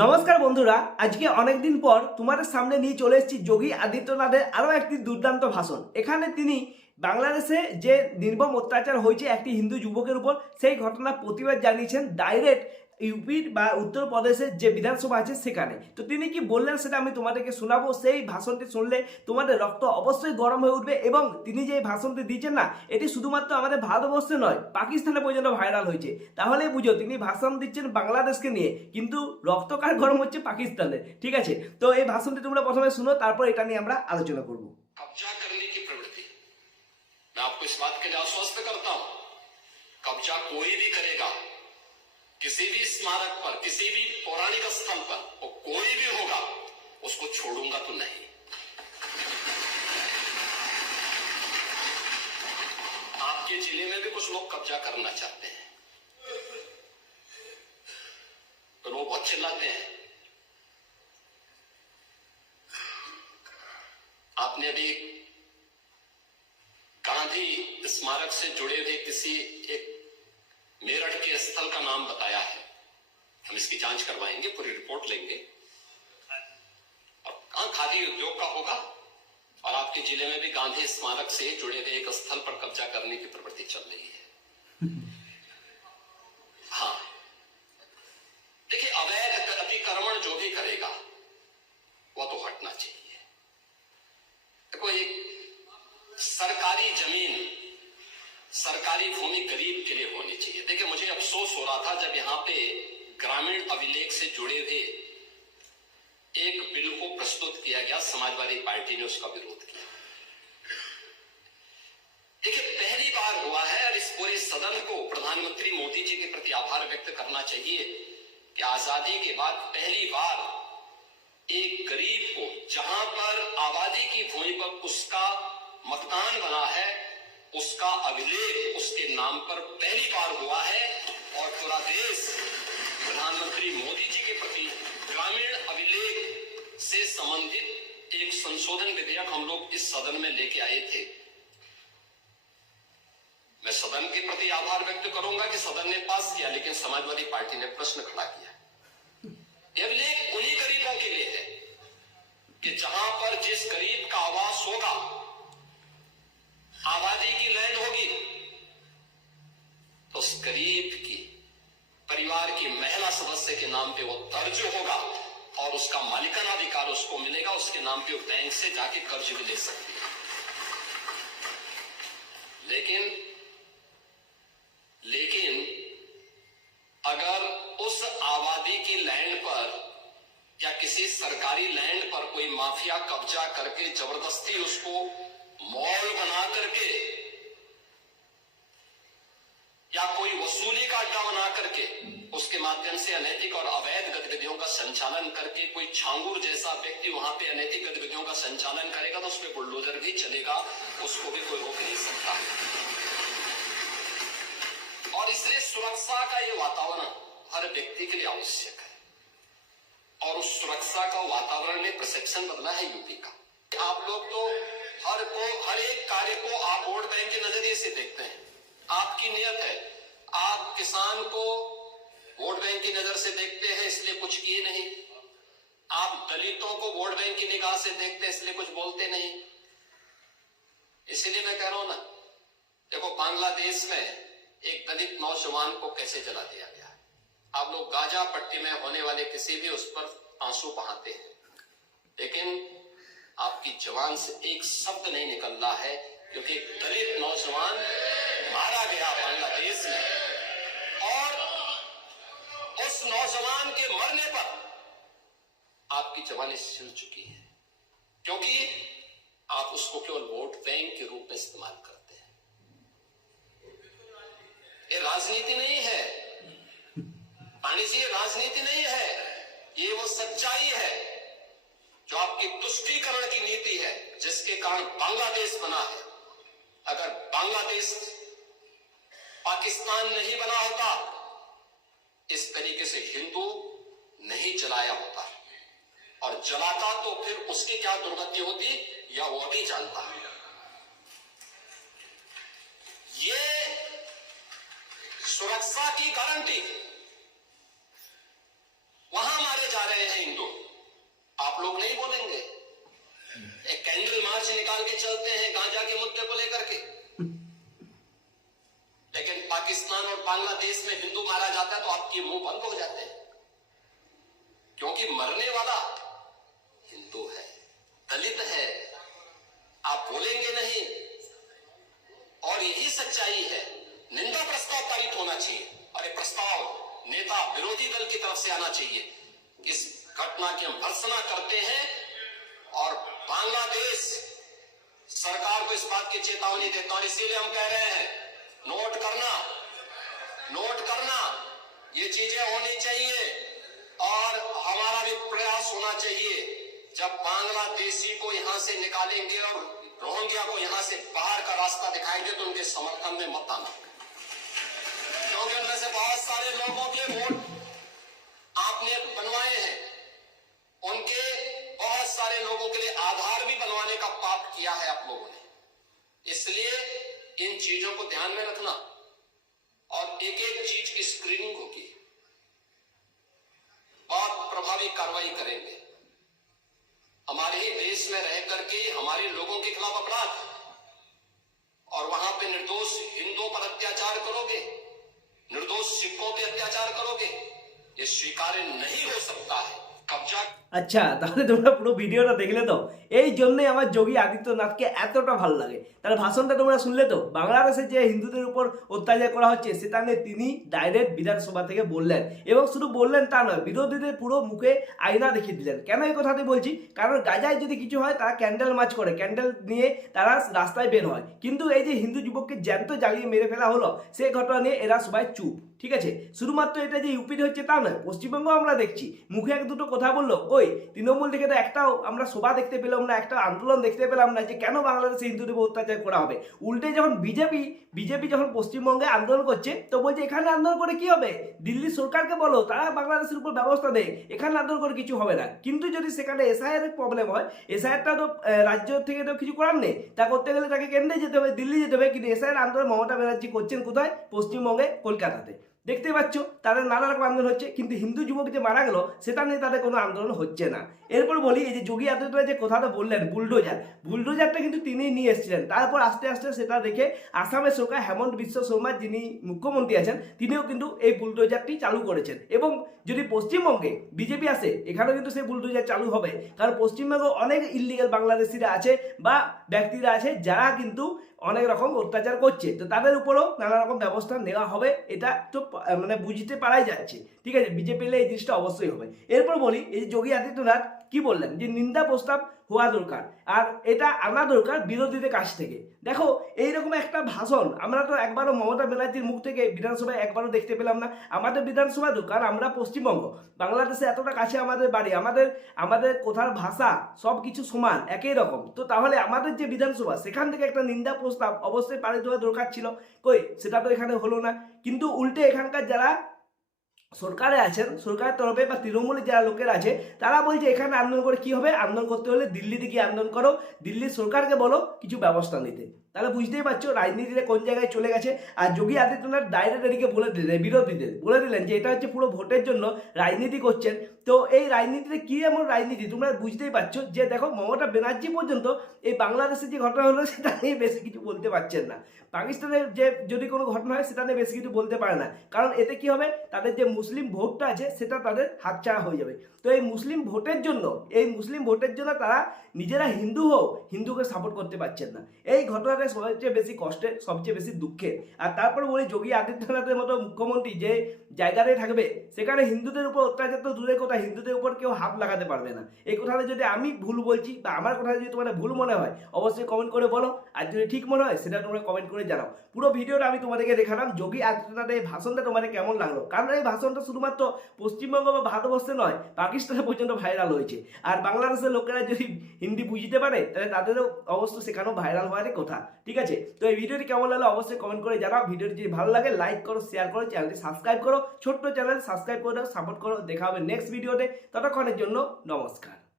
নমস্কার বন্ধুরা, আজকে অনেকদিন পর তোমাদের সামনে নিয়ে চলে এসেছি যোগী আদিত্যনাথের আরও একটি দুর্দান্ত ভাষণ। এখানে তিনি বাংলাদেশে যে নির্মম অত্যাচার হয়েছে একটি হিন্দু যুবকের উপর সেই ঘটনার প্রতিবাদ জানিয়েছেন ডাইরেক্ট ইউপির বা উত্তরপ্রদেশের যে বিধানসভা আছে সেখানে। তো তিনি কি বললেন সেটা আমি তোমাদেরকে শোনাবো। সেই ভাষণটি শুনলে তোমাদের রক্ত অবশ্যই গরম হয়ে উঠবে। এবং তিনি যে ভাষণটি দিচ্ছেন না, এটি শুধুমাত্র আমাদের ভারতবর্ষে নয়, পাকিস্তানে পর্যন্ত ভাইরাল হয়েছে। তাহলেই বুঝো তিনি ভাষণ দিচ্ছেন বাংলাদেশকে নিয়ে, কিন্তু রক্ত কার গরম হচ্ছে পাকিস্তানে। ঠিক আছে, তো এই ভাষণটি তোমরা প্রথমে শুনো, তারপর এটা নিয়ে আমরা আলোচনা করবো। कब्जा करने की प्रवृत्ति, मैं आपको इस बात के लिए आश्वस्त करता हूं, कब्जा कोई भी करेगा किसी भी स्मारक पर, किसी भी पौराणिक स्थल पर, वो कोई भी होगा, उसको छोड़ूंगा तो नहीं। आपके जिले में भी कुछ लोग कब्जा करना चाहते हैं, तो वो बहुत चिल्लाते हैं। आपने अभी गांधी स्मारक से जुड़े हुए किसी एक मेरठ के स्थल का नाम बताया है। हम इसकी जांच करवाएंगे, पूरी रिपोर्ट लेंगे और कहां खादी उद्योग का होगा। और आपके जिले में भी गांधी स्मारक से जुड़े हुए एक स्थल पर कब्जा करने की प्रवृत्ति चल रही है। हाँ, देखिए, अवैध अतिक्रमण जो भी करेगा वह तो हटना चाहिए। देखो, एक सरकारी जमीन, सरकारी भूमि गरीब के लिए होनी चाहिए। देखिए, मुझे अफसोस हो रहा था जब यहां पे ग्रामीण अभिलेख से जुड़े हुए एक बिल को प्रस्तुत किया गया, समाजवादी पार्टी ने उसका विरोध किया। देखिए, पहली बार हुआ है और इस पूरे सदन को प्रधानमंत्री मोदी जी के प्रति आभार व्यक्त करना चाहिए कि आजादी के बाद पहली बार एक गरीब को, जहां पर आबादी की भूमि पर उसका मकान बना है, उसका अभिलेख उसके नाम पर पहली बार हुआ है। और पूरा देश प्रधानमंत्री मोदी जी के प्रति ग्रामीण अभिलेख से संबंधित एक संशोधन विधेयक हम लोग इस सदन में लेके आए थे। मैं सदन के प्रति आभार व्यक्त करूंगा कि सदन ने पास किया, लेकिन समाजवादी पार्टी ने प्रश्न खड़ा किया। यह अभिलेख उन्हीं गरीबों के लिए है कि जहां पर जिस गरीब का आवास होगा, आबादी की लैंड होगी, तो उस गरीब की परिवार की महिला सदस्य के नाम पे वो दर्ज होगा और उसका मालिकाना अधिकार उसको मिलेगा। उसके नाम पे वो बैंक से जाके कर्ज भी ले सकती है। लेकिन अगर उस आबादी की लैंड पर या किसी सरकारी लैंड पर कोई माफिया कब्जा करके जबरदस्ती उसको मॉल बना करके या कोई वसूली का अड्डा बना करके उसके माध्यम से अनैतिक और अवैध गतिविधियों का संचालन करके कोई छांगुर जैसा व्यक्ति वहां पे अनैतिक गतिविधियों का संचालन करेगा, तो उसमें बुलडोजर भी चलेगा, उसको भी कोई रोक नहीं सकता। और इसलिए सुरक्षा का ये वातावरण हर व्यक्ति के लिए आवश्यक है। और उस सुरक्षा का वातावरण ने परसेप्शन बदला है यूपी का। आप लोग तो हर एक कार्य को आप वोट बैंक के नजरिए से देखते हैं। आपकी नियत है, आप किसान को वोट बैंक की नजर से देखते हैं, इसलिए कुछ किए नहीं। आप दलितों को वोट बैंक की निगाह से देखते हैं, इसलिए कुछ बोलते नहीं। इसलिए मैं कह रहा हूं ना, देखो, बांग्लादेश में एक दलित नौजवान को कैसे जला दिया गया। आप लोग गाजा पट्टी में होने वाले किसी भी उस पर आंसू बहाते हैं, लेकिन आपकी जवान से एक शब्द नहीं निकल रहा है, क्योंकि एक दलित नौजवान मारा गया बांग्लादेश में। और उस नौजवान के मरने पर आपकी जवानी सिल चुकी है, क्योंकि आप उसको केवल वोट बैंक के रूप में इस्तेमाल करते हैं। ये राजनीति नहीं है पांडे जी, ये राजनीति नहीं है, ये वो सच्चाई है जो आपकी तुष्टीकरण की नीति है, जिसके कारण बांग्लादेश बना है। अगर बांग्लादेश पाकिस्तान नहीं बना होता, इस तरीके से हिंदू नहीं जलाया होता, और जलाता तो फिर उसकी क्या दुर्गति होती या वो भी जानता है। ये सुरक्षा की गारंटी वहां मारे जा रहे लोग नहीं बोलेंगे? एक कैंडल मार्च निकाल के चलते हैं गांजा के मुद्दे को लेकर के, लेकिन पाकिस्तान और बांग्लादेश में हिंदू मारा जाता है तो आपके मुंह बंद हो जाते हैं, क्योंकि मरने वाला हिंदू है, दलित है, आप बोलेंगे नहीं। और यही सच्चाई है। निंदा प्रस्ताव पारित होना चाहिए और ये प्रस्ताव नेता विरोधी दल की तरफ से आना चाहिए। इस घटना की हम भर्त्सना करते हैं और बांग्लादेश सरकार को इस बात की चेतावनी देता हूं। इसीलिए हम कह रहे हैं, नोट करना, ये चीजें होनी चाहिए और हमारा भी प्रयास होना चाहिए। जब बांग्लादेशी को यहां से निकालेंगे और रोहिंग्या को यहां से बाहर का रास्ता दिखाएंगे तो उनके समर्थन में मत आना, क्योंकि उनमें से बहुत सारे लोगों के वोट आपने बनवाए हैं, उनके बहुत सारे लोगों के लिए आधार भी बनवाने का पाप किया है आप लोगों ने। इसलिए इन चीजों को ध्यान में रखना और एक एक चीज की स्क्रीनिंग होगी, बहुत प्रभावी कार्रवाई करेंगे। हमारे ही देश में रह करके हमारे लोगों के खिलाफ अपराध और वहां पे निर्दोष हिंदुओं पर अत्याचार करोगे, निर्दोष सिखों पे अत्याचार करोगे, ये स्वीकार्य नहीं हो सकता है। कब्जा আচ্ছা, তাহলে তোমরা পুরো ভিডিওটা দেখলে তো? এই জন্যই আমার যোগী আদিত্যনাথকে এতটা ভালো লাগে। তাহলে ভাষণটা তোমরা শুনলে তো? বাংলাদেশে যে হিন্দুদের উপর অত্যাচার করা হচ্ছে সেটা নিয়ে তিনি ডাইরেক্ট বিধানসভা থেকে বললেন, এবং শুধু বললেন তা নয়, বিরোধীদের পুরো মুখে আয়না দেখিয়ে দিলেন। কেন এই কথাটি বলছি? কারণ গাজায় যদি কিছু হয় তারা ক্যান্ডেল মার্চ করে, ক্যান্ডেল নিয়ে তারা রাস্তায় বের হয়, কিন্তু এই যে হিন্দু যুবককে জ্যান্ত জ্বালিয়ে মেরে ফেলা হলো সেই ঘটনা নিয়ে এরা সবাই চুপ। ঠিক আছে, শুধুমাত্র এটা যে ইউপিতে হচ্ছে তা নয়, পশ্চিমবঙ্গ আমরা দেখছি মুখে এক দুটো কথা বললো, কই তৃণমূল থেকে তো একটাও আমরা সভা দেখতে পেলাম না, একটা আন্দোলন দেখতে পেলাম না যে কেন বাংলাদেশে হিন্দুদের অত্যাচার করা হবে। উল্টে যখন বিজেপি যখন পশ্চিমবঙ্গে আন্দোলন করছে তো বলছে এখানে আন্দোলন করে কি হবে, দিল্লি সরকারকে বলো তারা বাংলাদেশের উপর ব্যবস্থা দেয়, এখানে আন্দোলন করে কিছু হবে না। কিন্তু যদি সেখানে এসআইআর এর প্রবলেম হয়, এসআইআরটা তো রাজ্য থেকে তো কিছু করার নেই, তা করতে গেলে তাকে কেন্দ্রে যেতে হবে, দিল্লি যেতে হবে। কিন্তু এসআইআর আন্দোলন মমতা ব্যানার্জি করছেন কোথায়? পশ্চিমবঙ্গে, কলকাতাতে। দেখতে পাচ্ছ তাদের নানা রকম আন্দোলন হচ্ছে, কিন্তু হিন্দু যুবক যে মারা গেল সেটা নিয়ে তাদের কোনো আন্দোলন হচ্ছে না। এরপর বলি, এই যে যোগী আদিত্যনাথ যে কথাটা বললেন বুলডোজারটা কিন্তু তিনি নিয়ে এসেছিলেন। তারপর আস্তে আস্তে সেটা দেখে আসামের সরকার হেমন্ত বিশ্ব শর্মা যিনি মুখ্যমন্ত্রী আছেন তিনিও কিন্তু এই বুলডোজারটি চালু করেছেন। এবং যদি পশ্চিমবঙ্গে বিজেপি আসে এখানেও কিন্তু সেই বুলডোজার চালু হবে, কারণ পশ্চিমবঙ্গে অনেক ইলিগাল বাংলাদেশিরা আছে বা ব্যক্তিরা আছে যারা কিন্তু অনেক রকম অত্যাচার করছে, তো তাদের উপরও নানা রকম ব্যবস্থা নেওয়া হবে। এটা তো মানে বুঝতে পারাই যাচ্ছে। ঠিক আছে, বিজেপি এলে এই জিনিসটা অবশ্যই হবে। এরপর বলি, এই যে যোগী আদিত্যনাথ কি বললেন যে নিন্দা প্রস্তাব হওয়া দরকার আর এটা আনা দরকার বিরোধীদের কাছ থেকে। দেখো এইরকম একটা ভাষণ আমরা তো একবারও মমতা ব্যানার্জির মুখ থেকে বিধানসভায় একবারও দেখতে পেলাম না। আমাদের বিধানসভা দরকার, আমরা পশ্চিমবঙ্গ, বাংলাদেশে এতটা কাছে আমাদের বাড়ি, আমাদের কোথার ভাষা সব কিছু সমান একই রকম, তো তাহলে আমাদের যে বিধানসভা সেখান থেকে একটা নিন্দা প্রস্তাব অবশ্যই পারিত হওয়া দরকার ছিল। কই সেটা তো এখানে হলো না। কিন্তু উল্টে এখানকার যারা সরকারে আছেন, সরকারের তরফে বা তৃণমূলের যারা লোকেরা আছে তারা বলছে এখানে আন্দোলন করে কি হবে, আন্দোলন করতে হলে দিল্লিতে গিয়ে আন্দোলন করো, দিল্লির সরকারকে বলো কিছু ব্যবস্থা নিতে। তাহলে বুঝতেই পারছো রাজনীতিতে কোন জায়গায় চলে গেছে। আর যোগী আদিত্যনাথ ডাইরেক্ট এদিকে বলে দিলেন, বিরোধীদের বলে দিলেন যে এটা হচ্ছে পুরো ভোটের জন্য রাজনীতি করছেন। তো এই রাজনীতিতে কি এমন রাজনীতি তোমরা বুঝতেই পারছো যে দেখো মমতা ব্যানার্জি পর্যন্ত এই বাংলাদেশে যে ঘটনা হলো সেটা নিয়ে বেশি কিছু বলতে পারছেন না। পাকিস্তানের যে যদি কোনো ঘটনা হয় সেটা নিয়ে বেশি কিছু বলতে পারে না, কারণ এতে কি হবে তাদের যে মুসলিম ভোটটা আছে সেটা তাদের হাতছাড়া হয়ে যাবে। তো এই মুসলিম ভোটের জন্য তারা নিজেরা হিন্দু হোক হিন্দুকে সাপোর্ট করতে পারছেন না। এই ঘটনাটা সবচেয়ে বেশি কষ্টের, সবচেয়ে বেশি দুঃখের। আর তারপর বলি যোগী আদিত্যনাথের মতো মুখ্যমন্ত্রী যে জায়গাতে থাকবে সেখানে হিন্দুদের উপর অত্যাচার তো দূরের কথা, হিন্দুদের উপর কেউ হাত লাগাতে পারবে না। এই কথাটা যদি আমি ভুল বলছি বা আমার কথা যদি তোমাদের ভুল মনে হয় অবশ্যই কমেন্ট করে বলো, আর যদি ঠিক মনে হয় সেটা তোমরা কমেন্ট করে জানাও। পুরো ভিডিওটা আমি তোমাদেরকে দেখালাম যোগী আদিত্যনাথের এই ভাষণটা তোমাদের কেমন লাগলো, কারণ এই ভাষণটা শুধুমাত্র পশ্চিমবঙ্গ বা ভারতবর্ষে নয় পাকিস্তানে পর্যন্ত ভাইরাল হয়েছে। আর বাংলাদেশের লোকেরা যদি হিন্দি বুঝতে পারে তাহলে তাদেরও অবশ্যই সেখানেও ভাইরাল হওয়ারই কথা। ঠিক আছে, তো এই ভিডিওটি কেমন লাগলো অবশ্যই কমেন্ট করে জানাও। ভিডিওটি যদি ভালো লাগে লাইক করো, শেয়ার করো, চ্যানেলটি সাবস্ক্রাইব করো, ছোট্ট চ্যানেল সাবস্ক্রাইব করে সাপোর্ট করো। দেখা হবে নেক্সট ভিডিওতে, ততক্ষণের জন্য নমস্কার।